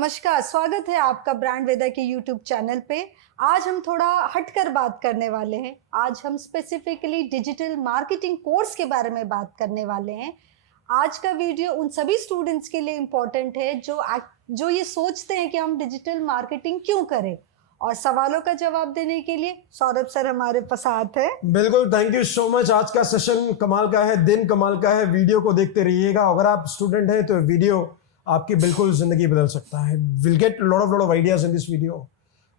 नमस्कार, स्वागत है आपका ब्रांड वेदा के यूट्यूब चैनल पे। आज हम थोड़ा हटकर बात करने वाले हैं। आज हम स्पेसिफिकली डिजिटल मार्केटिंग कोर्स के बारे में बात करने वाले हैं। आज का वीडियो उन सभी स्टूडेंट्स के लिए इम्पोर्टेंट है जो ये सोचते हैं कि हम डिजिटल मार्केटिंग क्यों करें। और सवालों का जवाब देने के लिए सौरभ सर हमारे पास आते हैं। बिल्कुल, थैंक यू सो मच। आज का सेशन कमाल का है, दिन कमाल का है। वीडियो को देखते रहिएगा। अगर आप स्टूडेंट हैं तो वीडियो आपकी बिल्कुल जिंदगी बदल सकता है। Will get lot of ideas in this video.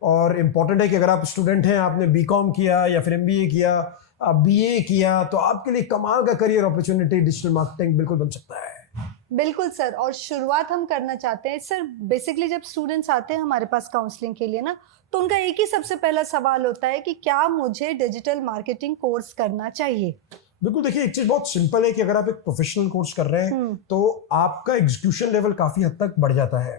और इम्पॉर्टेंट है कि अगर आप स्टूडेंट हैं, आपने बीकॉम किया या फिर एमबीए किया, बीए किया, तो आपके लिए कमाल का करियर अपॉर्चुनिटी डिजिटल मार्केटिंग बिल्कुल बन सकता है। बिल्कुल सर, और शुरुआत हम करना चाहते हैं सर। बेसिकली जब स्टूडेंट्स आते हैं हमारे पास काउंसलिंग के लिए ना, तो उनका एक ही सबसे पहला सवाल होता है कि क्या मुझे डिजिटल मार्केटिंग कोर्स करना चाहिए। बिल्कुल, देखिए एक चीज बहुत सिंपल है कि अगर आप एक प्रोफेशनल कोर्स कर रहे हैं तो आपका एग्जीक्यूशन लेवल काफी हद तक बढ़ जाता है।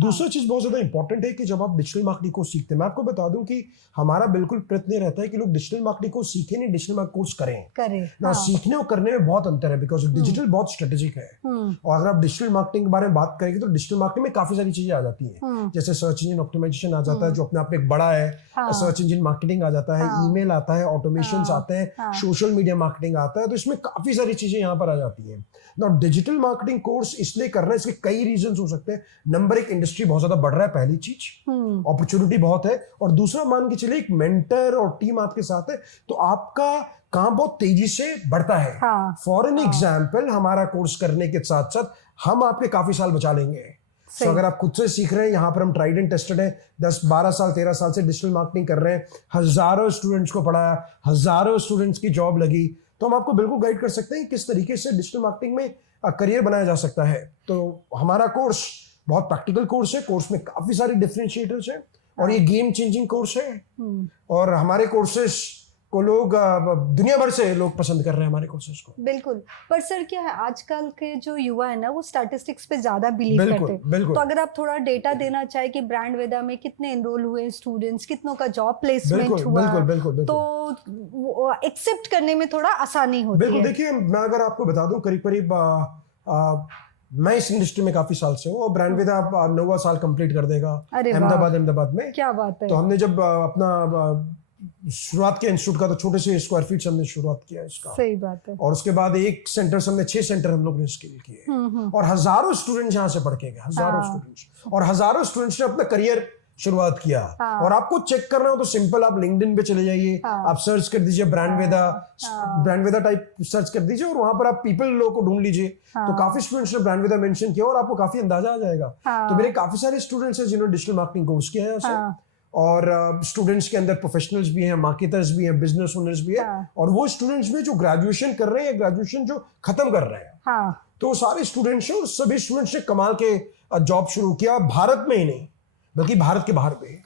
दूसरा चीज बहुत ज्यादा इंपॉर्टेंट है कि जब आप डिजिटल मार्केटिंग को सीखते हैं, मैं आपको बता दूं कि हमारा बिल्कुल प्रयत्न रहता है कि लोग डिजिटल मार्केटिंग को सीखें नहीं, डिजिटल मार्केटिंग कोर्स करें। सीखने और करने में बहुत अंतर है, बिकॉज डिजिटल बहुत स्ट्रेटेजिक है। और अगर आप डिजिटल मार्केटिंग के बारे में बात करेंगे तो डिजिटल मार्केटिंग में काफी सारी चीजें आ जाती है। जैसे सर्च इंजन ऑप्टिमाइजेशन आ जाता है, जो अपने आप में एक बड़ा है। सर्च इंजन मार्केटिंग आ जाता है, ईमेल आता है, ऑटोमेशन आते हैं, सोशल मीडिया मार्केटिंग आता है। तो इसमें काफी सारी चीजें यहां पर आ जाती हैं। नाउ डिजिटल मार्केटिंग कोर्स इसलिए करना है, इसके कई रीजंस हो सकते हैं। नंबर एक, इंडस्ट्री बहुत ज्यादा बढ़ रहा है, पहली चीज, अपॉर्चुनिटी बहुत है। और दूसरा, मान के चलिए एक मेंटर और टीम आपके साथ है तो आपका काम बहुत तेजी से बढ़ता है। फॉर एन एग्जाम्पल, हमारा कोर्स करने के साथ साथ हम आपके काफी साल बचा लेंगे। तो अगर आप खुद से सीख रहे हैं, यहाँ पर हम ट्राइड एंड टेस्टेड है, 10, 12 साल, 13 साल से डिजिटल मार्केटिंग कर रहे हैं, हजारों स्टूडेंट्स को पढ़ाया, हजारों स्टूडेंट्स की जॉब लगी, तो हम आपको बिल्कुल गाइड कर सकते हैं किस तरीके से डिजिटल मार्केटिंग में करियर बनाया जा सकता है। तो हमारा कोर्स बहुत प्रैक्टिकल कोर्स है। कोर्स में काफी सारी डिफरेंशिएटर्स हैं और ये गेम चेंजिंग कोर्स है। और हमारे कोर्सेस को लोग दुनिया भर से लोग पसंद कर रहे हैं हमारे कोर्सेज को। बिल्कुल, पर सर क्या है, आजकल के जो युवा है ना, वो स्टैटिस्टिक्स पे ज्यादा बिलीव करते हैं। तो अगर आप थोड़ा डेटा देना चाहे कि ब्रांड वेदा में कितने एनरोल हुए स्टूडेंट्स, कितनों का जॉब प्लेसमेंट हुआ, बिल्कुल। तो एक्सेप्ट करने में थोड़ा आसानी होती है। बिल्कुल, देखिए मैं अगर आपको बता दूं, करीब मैं इस इंडस्ट्री में काफी साल से हूँ और ब्रांड वेदा 9वां साल कंप्लीट कर देगा अहमदाबाद में। क्या बात है। तो हमने जब अपना शुरुआत किया इंस्टीट्यूट का, तो छोटे से स्क्वायर फीट से हमने शुरुआत किया इसका। सही बात है। और उसके बाद एक सेंटर से हमने 6 सेंटर हम लोग ने स्केल किए और हजारों स्टूडेंट्स यहाँ से पढ़ के गए, हजारों स्टूडेंट्स, और हजारों स्टूडेंट्स ने अपना करियर शुरुआत किया। और आपको चेक करना हो तो सिंपल, आप लिंक्डइन पे चले जाइए, आप सर्च कर दीजिए ब्रांड वेदा टाइप सर्च कर दीजिए और वहां पर आप पीपल लोग को ढूंढ लीजिए। तो काफी स्टूडेंट्स ने ब्रांड वेदा मेंशन किया और आपको काफी अंदाजा आ जाएगा। तो मेरे काफी सारे स्टूडेंट्स हैं जिन्होंने डिजिटल मार्केटिंग कोर्स किया है यहाँ से। और स्टूडेंट्स के अंदर प्रोफेशनल्स भी हैं, मार्केटर्स भी हैं, बिजनेस ओनर्स भी हैं। और वो स्टूडेंट्स भी जो ग्रेजुएशन कर रहे हैं, ग्रेजुएशन जो खत्म कर रहे हैं, तो सारे स्टूडेंट्स हैं, सभी स्टूडेंट्स ने कमाल के जॉब शुरू किया, भारत में ही नहीं बल्कि भारत के बाहर भी।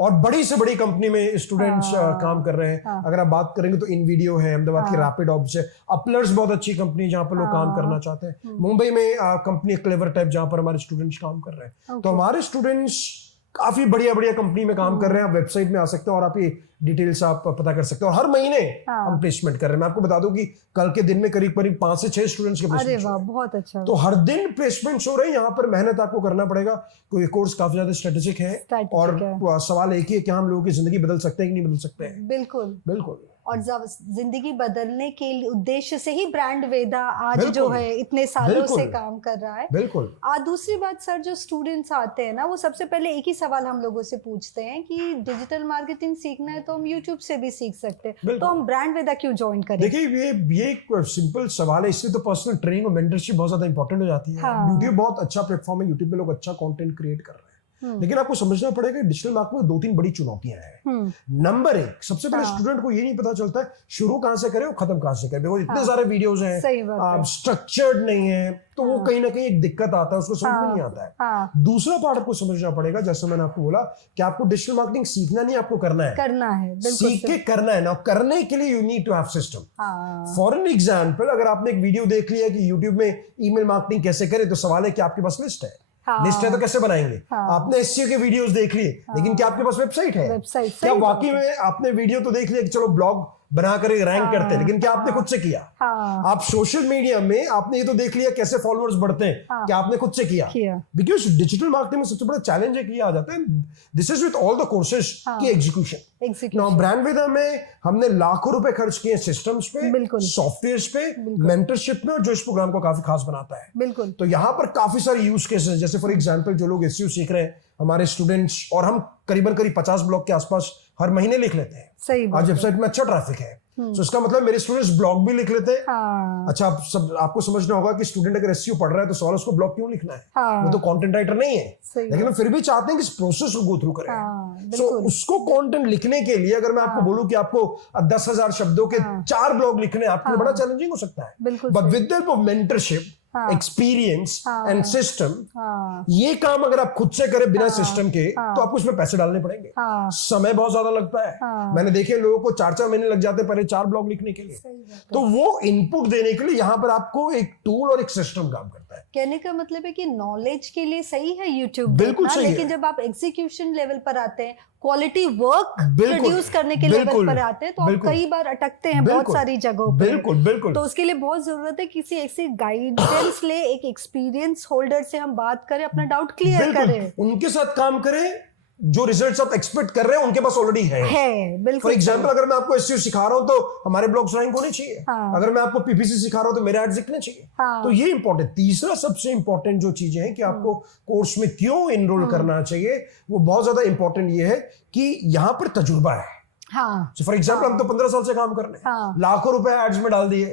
और बड़ी से बड़ी कंपनी में स्टूडेंट्स काम कर रहे हैं। अगर आप बात करेंगे तो इनवीडियो है, अहमदाबाद की रैपिड ऑब्स है, अपलर्स बहुत अच्छी कंपनी है जहां पर लोग काम करना चाहते हैं। मुंबई में कंपनी क्लेवर टाइप जहां पर हमारे स्टूडेंट्स काम कर रहे हैं। तो हमारे स्टूडेंट्स काफी बढ़िया कंपनी में काम कर रहे हैं। आप वेबसाइट में आ सकते हैं और आप ये डिटेल्स आप पता कर सकते हैं। और हर महीने हम प्लेसमेंट कर रहे हैं। मैं आपको बता दूं कि कल के दिन में करीब 5 से 6 स्टूडेंट्स के प्लेसमेंट। अरे वाह, बहुत अच्छा। तो हर दिन प्लेसमेंट्स हो रहे हैं। यहाँ पर मेहनत आपको करना पड़ेगा। कोई कोर्स काफी ज्यादा स्ट्रेटेजिक है और सवाल एक ही है कि हम लोगों की जिंदगी बदल सकते हैं कि नहीं बदल सकते हैं। बिल्कुल। और जिंदगी बदलने के उद्देश्य से ही ब्रांड वेदा आज जो है इतने सालों से काम कर रहा है। बिल्कुल। दूसरी बात सर, जो स्टूडेंट्स आते हैं ना, वो सबसे पहले एक ही सवाल हम लोगों से पूछते हैं कि डिजिटल मार्केटिंग सीखना है तो हम यूट्यूब से भी सीख सकते हैं, तो हम ब्रांड वेदा क्यों ज्वाइन करें? देखिए ये एक सिंपल सवाल है। इससे तो पर्सनल ट्रेनिंग और मेंटरशिप बहुत ज्यादा इंपॉर्टेंट हो जाती है। यूट्यूब बहुत अच्छा प्लेटफॉर्म है, यूट्यूब पे लोग अच्छा कंटेंट क्रिएट कर रहे हैं। लेकिन आपको समझना पड़ेगा डिजिटल मार्केटिंग में 2-3 बड़ी चुनौतियां हैं। नंबर 1, सबसे पहले स्टूडेंट को ये नहीं पता चलता है शुरू कहां से करें और खत्म कहां से करें। देखो इतने सारे वीडियोस हैं, स्ट्रक्चर्ड नहीं है, तो वो कहीं ना कहीं एक दिक्कत आता है, उसको समझ में नहीं आता है। दूसरा पार्ट आपको समझना पड़ेगा, जैसे मैंने आपको बोला कि आपको डिजिटल मार्केटिंग सीखना नहीं, आपको करना है। सीख के करना है ना। करने के लिए you need to have system. For an example, अगर आपने एक वीडियो देख लिया कि यूट्यूब में ईमेल मार्केटिंग कैसे करें, तो सवाल है कि आपके पास लिस्ट है। लिस्ट है तो कैसे बनाएंगे? आपने एसईओ के वीडियोस देख लिए, लेकिन क्या आपके पास वेबसाइट है? क्या वाकई में आपने वीडियो तो देख लिया कि चलो ब्लॉग बनाकर रैंक करते हैं, लेकिन क्या आपने खुद से किया? आप सोशल मीडिया में आपने ये तो देख लिया कैसे फॉलोअर्स बढ़ते हैं, क्या आपने खुद से किया? बिकॉज डिजिटल मार्केटिंग में सबसे बड़ा चैलेंज है कि आ जाता है, this is with all the courses की एग्जीक्यूशन। नाउ ब्रांडवेदा में हमने लाखों रुपए खर्च किए सिस्टम्स पे, सॉफ्टवेयर्स पे, मेंटरशिप में, जो इस प्रोग्राम को काफी खास बनाता है। बिल्कुल। तो यहाँ पर काफी सारे यूज केसेस, जैसे फॉर एग्जांपल जो लोग एसईओ सीख रहे हैं हमारे स्टूडेंट्स, और हम करीबन 50 ब्लॉग के आसपास हर महीने लिख लेते हैं। सही बात। आज वेबसाइट में अच्छा ट्रैफिक है, तो इसका मतलब मेरे स्टूडेंट्स ब्लॉग भी लिख लेते हैं। अच्छा, आपको समझना होगा कि स्टूडेंट अगर एसईओ पढ़ रहा है तो सवाल उसको ब्लॉग क्यों लिखना है? वो तो कंटेंट राइटर नहीं है, लेकिन हम फिर भी चाहते हैं कि इस प्रोसेस को गो थ्रू करें। सो उसको कंटेंट लिखने के लिए अगर मैं आपको बोलूं कि आपको 10,000 शब्दों के 4 ब्लॉग लिखने, आपके लिए बड़ा चैलेंजिंग हो सकता है। But with the help of mentorship, experience and system, ये काम अगर आप खुद से करें बिना सिस्टम के, तो आपको इसमें पैसे डालने पड़ेंगे। समय बहुत ज्यादा लगता है। मैंने देखे लोगों को 4-4 महीने लग जाते हैं पहले 4 ब्लॉग लिखने के लिए। तो वो इनपुट देने के लिए यहाँ पर आपको एक टूल और एक सिस्टम काम करता है। कहने का मतलब है कि नॉलेज के लिए सही है यूट्यूब, बिल्कुल सही है, लेकिन जब आप एग्जीक्यूशन लेवल पर आते हैं, क्वालिटी वर्क प्रोड्यूस करने के लेवल पर आते हैं, तो आप कई बार अटकते हैं बहुत सारी जगहों पर। बिल्कुल। तो उसके लिए बहुत जरूरत है किसी ऐसी गाइडेंस ले, एक एक्सपीरियंस होल्डर से हम बात करें, अपना डाउट क्लियर करें, उनके साथ काम करें, जो रिजल्ट्स आप एक्सपेक्ट कर रहे हैं उनके पास ऑलरेडी है। बिल्कुल। फॉर एग्जांपल अगर मैं आपको एसईओ सिखा रहा हूं तो हमारे ब्लॉग्स रैंक होने चाहिए। अगर मैं आपको पीपीसी सिखा रहा हूं तो मेरे एड्स दिखने चाहिए। तो ये इंपॉर्टेंट। तीसरा सबसे इंपॉर्टेंट जो चीजें हैं कि आपको कोर्स में क्यों इनरोल करना चाहिए, वो बहुत ज्यादा इंपॉर्टेंट ये है कि यहाँ पर तजुर्बा है। फॉर एग्जाम्पल हम तो 15 साल से काम कर रहे हैं, लाखों रुपए एड्स में डाल दिए।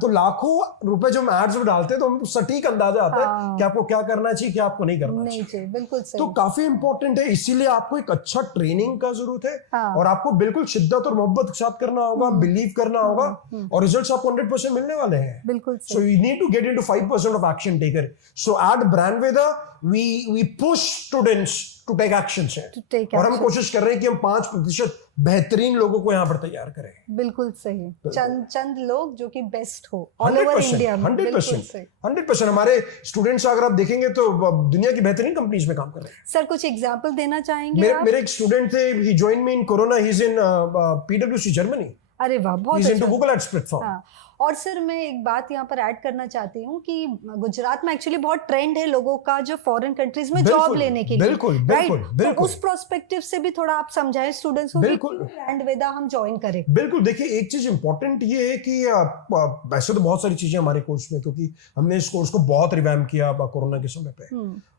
तो लाखों रुपए जो हम एड्स में डालते हैं तो हम सटीक अंदाजा आता है कि आपको क्या करना चाहिए, क्या आपको नहीं करना चाहिए। बिल्कुल सही। तो काफी इंपॉर्टेंट है, इसीलिए आपको एक अच्छा ट्रेनिंग का जरूरत है, और आपको बिल्कुल शिद्दत और मोहब्बत के साथ करना होगा, बिलीव करना होगा, और रिजल्ट्स आपको 100% मिलने वाले हैं। बिल्कुल। So you need to get into 5% of action taker. So at Brandveda we push students to take action है, और हम कोशिश कर रहे हैं कि हम 5% बेहतरीन लोगों को यहाँ पर तैयार करें। बिल्कुल सही। चंद लोग जो कि बेस्ट हो ऑल ओवर इंडिया में। 100% हमारे स्टूडेंट्स अगर आप देखेंगे तो दुनिया की बेहतरीन कंपनीज में काम कर रहे हैं। सर कुछ एग्जांपल देना चाहेंगे? मेरे एक स्टूडेंट थे, he join me in corona, he is in PwC Germany. अरे वाह, बहुत अच्छा। Google ads platform. और सर मैं एक बात यहाँ पर ऐड करना चाहती हूँ कि गुजरात में एक्चुअली बहुत ट्रेंड है लोगों का जो फॉरेन कंट्रीज में जॉब लेने के लिए। बिल्कुल। तो उस प्रोस्पेक्टिव से भी थोड़ा आप समझाएं स्टूडेंट्स को कि ब्रांडवेदा हम ज्वाइन करें। बिल्कुल। देखिए, एक चीज इंपॉर्टेंट ये है कि वैसे तो बहुत सारी चीजें हमारे कोर्स में, क्योंकि हमने इस कोर्स को बहुत रिवैम्प किया कोरोना के समय पे,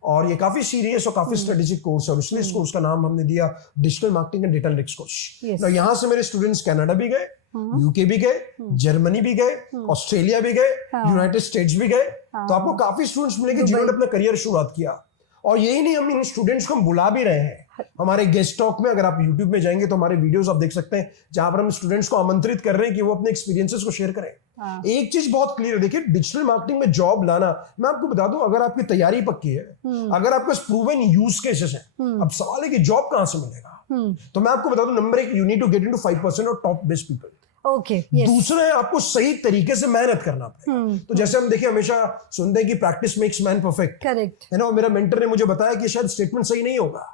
और ये काफी सीरियस और काफी स्ट्रेटेजिक कोर्स है, और इसलिए इस कोर्स का नाम हमने दिया digital marketing and data analytics course. यहाँ से मेरे स्टूडेंट्स कनाडा भी गए, यूके भी गए, जर्मनी भी गए, ऑस्ट्रेलिया भी गए, यूनाइटेड स्टेट्स भी गए। तो आपको काफी स्टूडेंट्स मिलेंगे जिन्होंने अपना करियर शुरुआत किया। और यही नहीं, हम इन स्टूडेंट्स को हम बुला भी रहे हैं हमारे गेस्ट टॉक में। अगर आप यूट्यूब में जाएंगे तो हमारे वीडियोस आप देख सकते हैं, जहां पर हम स्टूडेंट्स को आमंत्रित कर रहे हैं कि वो अपने एक्सपीरियंसेस को शेयर करें। एक चीज बहुत क्लियर है, देखिए, डिजिटल मार्केटिंग में जॉब लाना, मैं आपको बता दूं, अगर आपकी तैयारी पक्की है, अगर आपके प्रूवन यूज केसेस हैं, अब सवाल है कि जॉब कहां से मिलेगा। तो मैं आपको बता दूं, number 1, you need to get into 5% of top best people. दूसरा है, आपको सही तरीके से मेहनत करना पड़ेगा। तो जैसे हम देखिए, हमेशा सुनते हैं कि प्रैक्टिस मेक्स मैन परफेक्ट, है ना। मेरा मेंटर ने मुझे बताया कि शायद स्टेटमेंट सही नहीं होगा।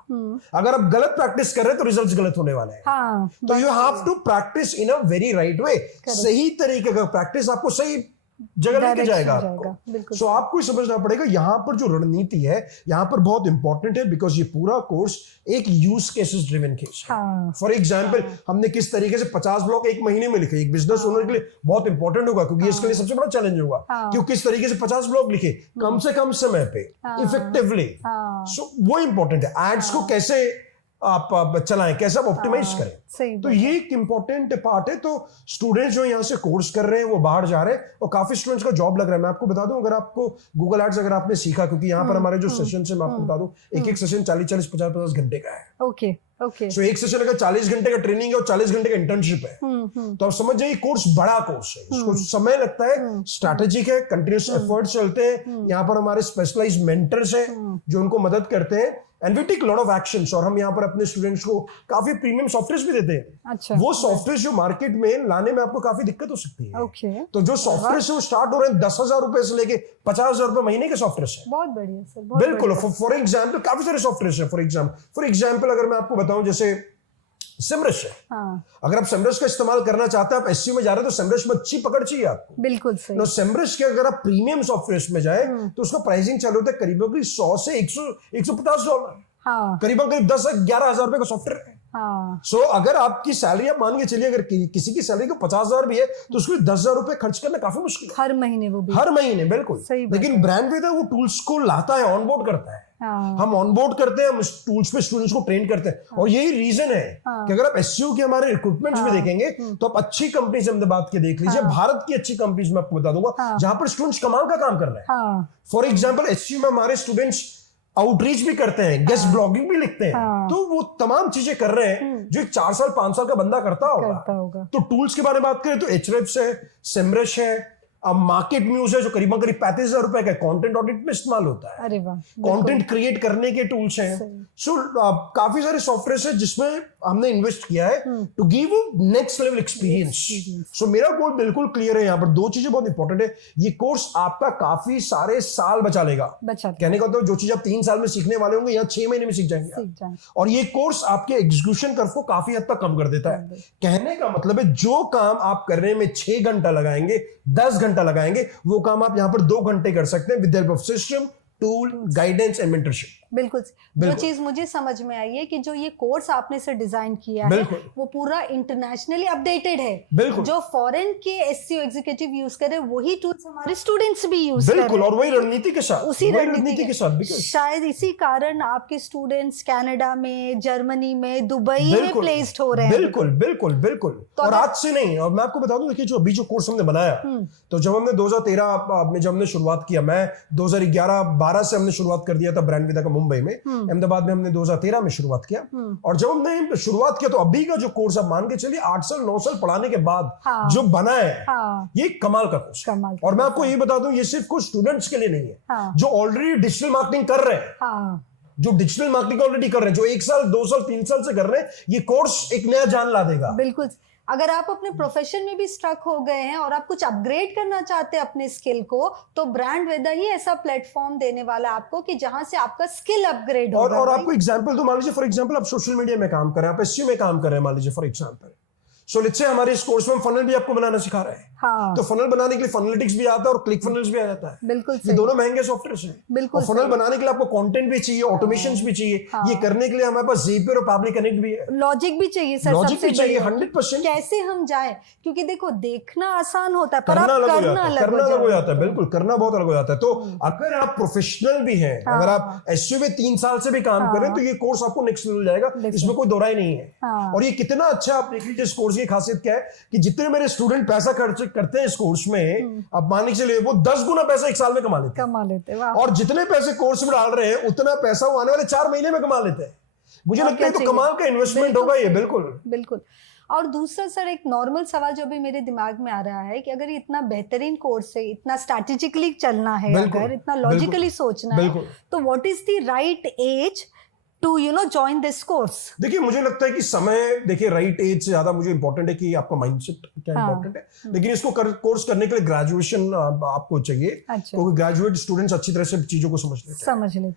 अगर आप गलत प्रैक्टिस कर रहे हैं तो रिजल्ट्स गलत होने वाले हैं। तो you have to practice in a very right way. सही तरीके का प्रैक्टिस आपको सही जगह लेके जाएगा आपको। सो आपको समझना पड़ेगा यहाँ पर जो रणनीति है, यहाँ पर बहुत इंपॉर्टेंट है, बिकॉज ये पूरा कोर्स एक यूज केसेस ड्रिवन केस है। फॉर एग्जांपल, हमने किस तरीके से 50 ब्लॉग एक महीने में लिखे, एक बिजनेस ओनर के लिए बहुत इंपॉर्टेंट होगा, क्योंकि इसके लिए सबसे बड़ा चैलेंज होगा कि किस तरीके से 50 ब्लॉग लिखे कम से कम समय पे, इफेक्टिवली। सो वो इंपॉर्टेंट है। एड्स को कैसे आप चलाएं, कैसे आप ऑप्टिमाइज करें, तो ये एक इंपॉर्टेंट पार्ट है। तो स्टूडेंट्स जो यहाँ से कोर्स कर रहे हैं वो बाहर जा रहे हैं, और काफी स्टूडेंट्स का जॉब लग रहा है। मैं आपको बता दूं, अगर आपको गूगल एड्स अगर आपने सीखा, क्योंकि यहाँ पर हमारे जो सेशन है, मैं आपको बता दूं, एक सेशन 40-40, 50-50 घंटे का है। ओके। सो एक सेशन अगर 40 घंटे का ट्रेनिंग है और 40 घंटे का इंटर्नशिप है, तो आप समझ जाइए कोर्स बड़ा कोर्स है। इसको समय लगता है, स्ट्रैटेजिक है, कंटिन्यूस एफर्ट चलते हैं। यहाँ पर हमारे स्पेशलाइज्ड मेंटर्स हैं जो उनको मदद करते हैं, and we take lot of actions. और हम यहाँ पर अपने स्टूडेंट्स को काफी प्रीमियम सॉफ्टवेयर भी देते हैं। अच्छा। वो सॉफ्टवेयर जो मार्केट में लाने में आपको काफी दिक्कत हो सकती है। तो जो सॉफ्टवेयर से वो स्टार्ट हो रहे हैं 10,000 रुपए से लेके 50,000 रुपए महीने के सॉफ्टवेयर है। बहुत बढ़िया सर, बिल्कुल। फॉर एग्जाम्पल काफी सारे सॉफ्टवेयर है। फॉर एग्जाम्पल अगर मैं आपको बताऊं, जैसे सिमरश है। अगर आप सिमरश का इस्तेमाल करना चाहते हैं, आप एससीओ में जा रहे हैं, तो सिमरश में अच्छी पकड़ चाहिए आपको। बिल्कुल सही। तो सिमरश के अगर आप प्रीमियम सॉफ्टवेयर में जाए तो उसका प्राइसिंग चालू होता है करीबन 100 से 150 डॉलर, करीबन 10-11 हजार रुपए का सॉफ्टवेयर है। सो अगर आपकी सैलरी, आप मान के चलिए, अगर किसी की सैलरी को 50,000 भी है तो उसके लिए 10,000 रुपए खर्च करना काफी मुश्किल है हर महीने, वो भी हर महीने। बिल्कुल। लेकिन ब्रांड वेदा वो टूल्स को लाता है, ऑनबोर्ड करता है। हम ऑनबोर्ड करते हैं, हम टूल्स पे स्टूडेंट्स को ट्रेन करते हैं। और यही रीजन है कि अगर आप एससीओ के हमारे रिक्रूटमेंट्स में देखेंगे तो आप अच्छी कंपनीज अहमदाबाद के देख लीजिए, भारत की अच्छी कंपनीज में आपको बता दूंगा जहां पर स्टूडेंट्स कमाल का काम कर रहे हैं। फॉर एग्जाम्पल एससीओ में हमारे स्टूडेंट्स आउटरीच भी करते हैं, गेस्ट ब्लॉगिंग भी लिखते हैं। तो वो तमाम चीजें कर रहे हैं जो एक 4 साल 5 साल का बंदा करता होगा। तो टूल्स के बारे में बात करें तो एचरेप्स है, सिमरश है, अब मार्केट म्यूज है जो करीबन 35,000 रुपए का कंटेंट ऑडिट में इस्तेमाल होता है। अरे वाह, कंटेंट क्रिएट करने के टूल्स हैं। सो काफी सारे सॉफ्टवेयर है जिसमें हमने इन्वेस्ट किया है to give next level experience. So मेरा गोल बिल्कुल क्लियर है। यहाँ पर 2 चीजें बहुत इंपॉर्टेंट है। ये कोर्स आपका काफी सारे साल बचा लेगा। कहने का तो जो चीज आप 3 साल में सीखने वाले होंगे यहाँ 6 महीने में सीख जाएंगे। और ये कोर्स आपके एग्जीक्यूशन कर्व को काफी हद तक कम कर देता है। कहने का मतलब है जो काम आप करने में 6 घंटा लगाएंगे, 10 घंटा लगाएंगे, वो काम आप यहाँ पर 2 घंटे कर सकते हैं with help of system, tool, guidance and mentorship. बिल्कुल। जो चीज मुझे समझ में आई है कि जो ये कोर्स आपने से डिजाइन किया है वो पूरा इंटरनेशनली अपडेटेड है। जो फॉरेन के एससीओ एग्जीक्यूटिव यूज कर रहे हैं वही टूल्स हमारे स्टूडेंट्स भी यूज कर रहे हैं। बिल्कुल। और वही रणनीति के साथ, उसी रणनीति के साथ। शायद इसी कारण आपके स्टूडेंट्स कनाडा में, जर्मनी में, दुबई में प्लेस्ड हो रहे हैं। बिल्कुल बिल्कुल बिल्कुल। और आज से नहीं, और मैं आपको बता दूं, देखिए जो अभी जो कोर्स हमने बनाया, तो जब हमने 2013 में जब हमने शुरुआत किया, मैं 2011-12 से हमने शुरुआत कर दिया था ब्रांड वेदा का मुंबई में। अहमदाबाद में हमने 2013 में शुरुआत किया। और जब हमने शुरुआत किया तो अभी का जो कोर्स आप मान के चलिए 8 साल 9 साल पढ़ाने के बाद जो बना है ये कमाल का कोर्स। और मैं आपको ये बता दूं, ये सिर्फ कुछ स्टूडेंट्स के लिए नहीं है जो ऑलरेडी डिजिटल मार्केटिंग कर रहे हैं, जो डिजिटल मार्केटिंग ऑलरेडी कर रहे हैं, जो 1 साल 2 साल 3 साल से कर रहे हैं। ये कोर्स एक नया जान ला देगा। बिल्कुल। अगर आप अपने प्रोफेशन में भी स्टक हो गए हैं और आप कुछ अपग्रेड करना चाहते हैं अपने स्किल को, तो ब्रांड वेदा ही ऐसा प्लेटफॉर्म देने वाला है आपको कि जहां से आपका स्किल अपग्रेड होगा। और आपको एग्जांपल तो मान लीजिए, फॉर एग्जांपल आप सोशल मीडिया में काम कर रहे हैं, आप एसईओ में काम कर रहे हैं, मान लीजिए for example. So let's say हमारे इस कोर्स में फनल भी आपको बनाना सिखा रहे हैं। तो फनल बनाने के लिए फनलिटिक्स भी आता है और क्लिक फनल्स भी आ जाता है। बिल्कुल। ये दोनों महंगे सॉफ्टवेयर हैं। बिल्कुल। फनल बनाने के लिए आपको कंटेंट भी चाहिए, ऑटोमेशंस भी चाहिए। ये करने के लिए हमारे पास ज़ेपियर और पब्लिक कनेक्ट भी है। लॉजिक भी चाहिए सर, लॉजिक भी चाहिए 100%। कैसे हम जाएं, क्योंकि देखो देखना आसान होता है पर करना अलग हो जाता है। है। बिल्कुल, करना बहुत अलग हो जाता है। तो अगर आप प्रोफेशनल भी हैं, अगर आप एसईओ में 3 साल से भी काम कर रहे हैं, तो ये कोर्स आपको नेक्स्ट लेवल जाएगा, इसमें कोई दो राय नहीं है। और ये कितना अच्छा, आप देख लीजिए इस कोर्स की खासियत क्या है कि जितने मेरे स्टूडेंट पैसा खर्च करते हैं इस कोर्स में, अब मानने के चलिए वो 10 गुना पैसा 1 साल में कमा लेते हैं। और जितने पैसे कोर्स में डाल रहे हैं उतना पैसा वो आने वाले 4 महीने में कमा लेते हैं। मुझे लगता है तो कमाल का इन्वेस्टमेंट होगा ये। बिल्कुल। और दूसरा सर, एक नॉर्मल सवाल जो भी मेरे दिमाग में आ रहा है कि अगर इतना बेहतरीन कोर्स है, इतना स्ट्रैटेजिकली चलना है, अगर इतना लॉजिकली सोचना है, तो what is the right age to join this course? देखिए मुझे लगता है कि समय, देखिए राइट एज से ज्यादा मुझे इंपॉर्टेंट है कि आपका माइंडसेट क्या इंपॉर्टेंट है। लेकिन इसको कोर्स करने के लिए ग्रेजुएशन आपको चाहिए, क्योंकि ग्रेजुएट स्टूडेंट्स अच्छी तरह से चीजों को समझ लेते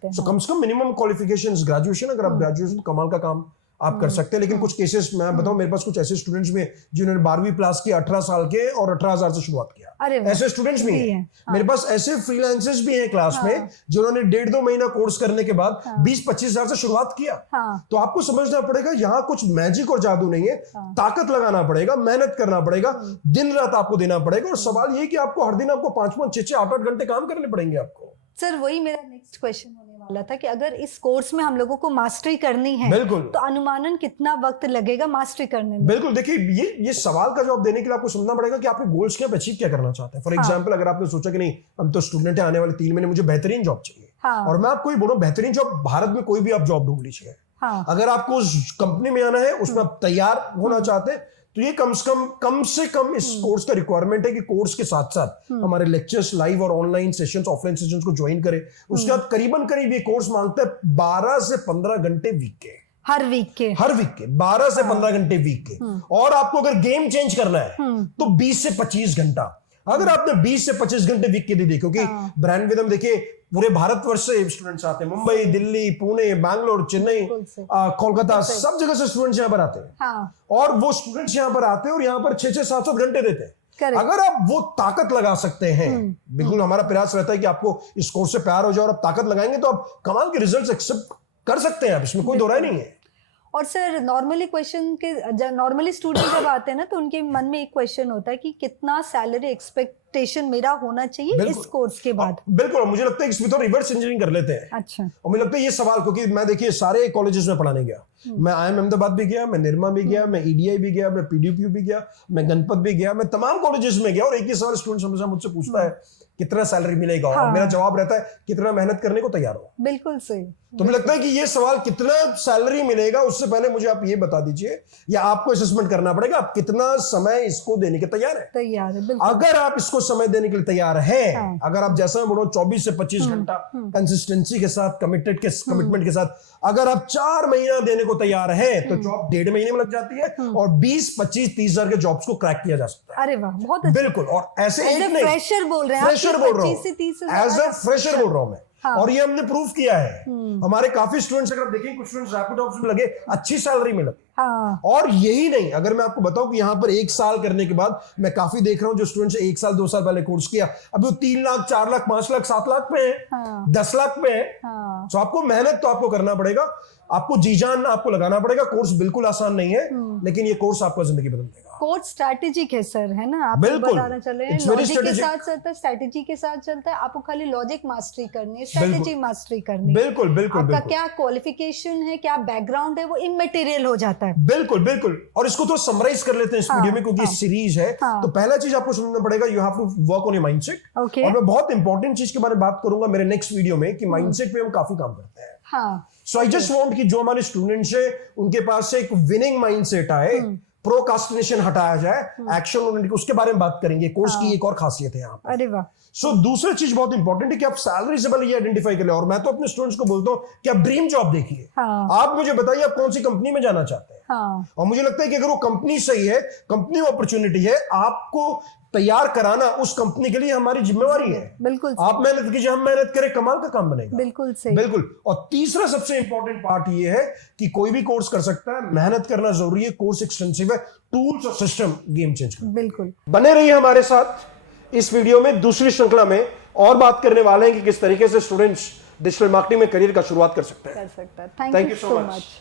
हैं। कम से कम मिनिमम क्वालिफिकेशंस ग्रेजुएशन, अगर आप ग्रेजुएशन कमाल का काम आप कर सकते हैं। लेकिन कुछ केसेस मैं बताऊं, मेरे पास कुछ ऐसे स्टूडेंट्स भी हैं जिन्होंने 12वीं क्लास की 18 साल के और 18,000 से शुरुआत किया। ऐसे स्टूडेंट्स भी हैं। मेरे पास ऐसे फ्रीलांसर्स भी हैं क्लास में जिन्होंने 1.5-2 महीना कोर्स करने के बाद 20-25,000 से शुरुआत किया। तो आपको समझना पड़ेगा यहाँ कुछ मैजिक और जादू नहीं है। ताकत लगाना पड़ेगा, मेहनत करना पड़ेगा, दिन रात आपको देना पड़ेगा। और सवाल ये कि आपको हर दिन आपको 5-5, 6-6, 8-8 घंटे काम करने पड़ेंगे आपको। सर वही मेरा नेक्स्ट क्वेश्चन होने वाला था कि अगर इस कोर्स में हम लोगों को मास्टरी करनी है, तो अनुमानन कितना वक्त लगेगा मास्टरी करने में? बिल्कुल। देखिए ये सवाल का जवाब देने के लिए आपको समझना पड़ेगा कि आपके गोल्स क्या, अचीव क्या करना चाहते हैं। फॉर एग्जांपल, अगर आपने सोचा कि नहीं हम तो स्टूडेंट है, आने वाले 3 महीने मुझे बेहतरीन जॉब चाहिए, और मैं आपको ये बोलूं बेहतरीन जॉब भारत में कोई भी आप जॉब ढूंढ लीजिए। अगर आपको उस कंपनी में आना है, उसमें आप तैयार होना चाहते हैं, तो ये कम से कम इस कोर्स का रिक्वायरमेंट है कि कोर्स के साथ साथ हमारे लेक्चर्स, लाइव और ऑनलाइन सेशंस, ऑफलाइन सेशंस को ज्वाइन करें। उसके बाद करीबन ये कोर्स मांगता है 12 से 15 घंटे वीक के, हर वीक के 12 से 15 घंटे वीक के। और आपको अगर गेम चेंज करना है तो 20 से 25 घंटा। अगर आपने 20 से 25 घंटे वीक के लिए दी, क्योंकि ब्रांड विदम देखिए पूरे भारतवर्ष से स्टूडेंट्स आते हैं, मुंबई, दिल्ली, पुणे, बैंगलोर, चेन्नई, कोलकाता, सब जगह से स्टूडेंट्स यहाँ पर आते हैं। और वो स्टूडेंट्स यहाँ पर आते हैं और यहाँ पर 600 700 घंटे देते हैं। अगर आप वो ताकत लगा सकते हैं, बिल्कुल हमारा प्रयास रहता है कि आपको इस कोर्स से प्यार हो जाए और आप ताकत लगाएंगे तो आप कमाल के रिजल्ट्स एक्सेप्ट कर सकते हैं, आप इसमें कोई दो राय नहीं है। और सर नॉर्मली स्टूडेंट जब आते हैं ना तो उनके मन में एक क्वेश्चन होता है कि कितना सैलरी एक्सपेक्टेशन मेरा होना चाहिए इस कोर्स के बाद। बिल्कुल, मुझे लगता है इसमें तो रिवर्स इंजीनियरिंग कर लेते हैं। अच्छा। और मुझे लगता है ये सवाल, क्योंकि मैं देखिए सारे कॉलेजेस में पढ़ाने गया, मैं IIM अहमदाबाद भी गया, मैं निरमा भी गया, मैं EDI भी गया, मैं PDPU भी गया, मैं गणपत भी गया, मैं तमाम कॉलेजेस में गया और एक ही सवाल स्टूडेंट हमेशा मुझसे पूछता है कितना सैलरी मिलेगा। और मेरा जवाब रहता है कितना मेहनत करने को तैयार हो। बिल्कुल सही। तो मुझे लगता है कि ये सवाल कितना सैलरी मिलेगा उससे पहले मुझे आप ये बता दीजिए, या आपको असेसमेंट करना पड़ेगा आप कितना समय इसको देने के तैयार है। बिल्कुल। अगर आप इसको समय देने के लिए तैयार हैं, अगर आप जैसा मैं बोलो 24 से 25 घंटा कंसिस्टेंसी के साथ, कमिटमेंट के साथ अगर आप 4 महीना देने को तैयार हैं तो जॉब 1.5 महीने में लग जाती है और 20, 25, 30 हजार के जॉब्स को क्रैक किया जा सकता है। अरे वाह, बहुत अच्छा। बिल्कुल। और ऐसे एक नहीं, फ्रेशर बोल रहे हैं, फ्रेशर बोल रहा हूं, एज अ फ्रेशर बोल रहा हूं मैं। और ये हमने प्रूव किया है। हमारे काफी स्टूडेंट्स, अगर आप देखें कुछ स्टूडेंट्स रैपिड ऑप्स में लगे, अच्छी सैलरी में लगे। और यही नहीं, अगर मैं आपको बताऊं कि यहाँ पर 1 साल करने के बाद मैं काफी देख रहा हूं जो स्टूडेंट्स 1 साल 2 साल पहले कोर्स किया, अभी वो 3 लाख 4 लाख 5 लाख 7 लाख पे है, 10 लाख पे है। तो आपको मेहनत तो आपको करना पड़ेगा, आपको जी जान आपको लगाना पड़ेगा। कोर्स बिल्कुल आसान नहीं है, लेकिन ये कोर्स आपका जिंदगी बदल देगा। कोर्स स्ट्रैटेजिक है सर, है ना? आप बिल्कुल बताना चले हैं, लॉजिक के साथ चलता है, स्ट्रैटेजी के साथ चलता है। आपको खाली लॉजिक मास्टरी करनी है, स्ट्रैटेजी मास्टरी करनी है। बिल्कुल बिल्कुल। आपका क्या क्वालिफिकेशन है, क्या बैकग्राउंड है, वो इमैटेरियल हो जाता है। बिल्कुल बिल्कुल। और इसको तो समराइज कर लेते हैं इस वीडियो में, क्योंकि सीरीज है। तो पहला चीज आपको समझना पड़ेगा, you have to work on your mindset. और मैं बहुत इंपॉर्टेंट चीज के बारे में बात करूंगा मेरे नेक्स्ट वीडियो में कि माइंडसेट पे हम काफी काम करते हैं। सो आई जस्ट वांट कि जो हमारे स्टूडेंट्स है उनके पास से एक विनिंग माइंडसेट आए, प्रोकास्टिनेशन हटाया जाए, एक्शन ओरिएंटेड, उसके बारे में बात करेंगे। कोर्स की एक और खासियत है यहाँ पर। अरे वाह। सो दूसरी चीज बहुत इंपॉर्टेंट है कि आप सैलरी से पहले ये आइडेंटिफाई कर ले। और मैं तो अपने स्टूडेंट्स को बोलता हूं कि आप ड्रीम जॉब देखिए। आप मुझे बताइए आप कौन सी कंपनी में जाना चाहते हैं। और मुझे लगता है कि अगर वो कंपनी सही है, कंपनी अपॉर्चुनिटी है, आपको तैयार कराना उस कंपनी के लिए हमारी जिम्मेवारी है। बिल्कुल। आप मेहनत कीजिए, हम मेहनत करें, कमाल का काम बनेगा। बिल्कुल सही। बिल्कुल। और तीसरा सबसे इंपॉर्टेंट पार्ट ये है कि कोई भी कोर्स कर सकता है, मेहनत करना जरूरी है, कोर्स एक्सटेंसिव है, टूल्स और सिस्टम गेम चेंज कर। बिल्कुल। बने रहिए हमारे साथ इस वीडियो में। दूसरी श्रृंखला में और बात करने वाले हैं कि किस तरीके से स्टूडेंट्स डिजिटल मार्केटिंग में करियर का शुरुआत कर सकते हैं। Thank you so much.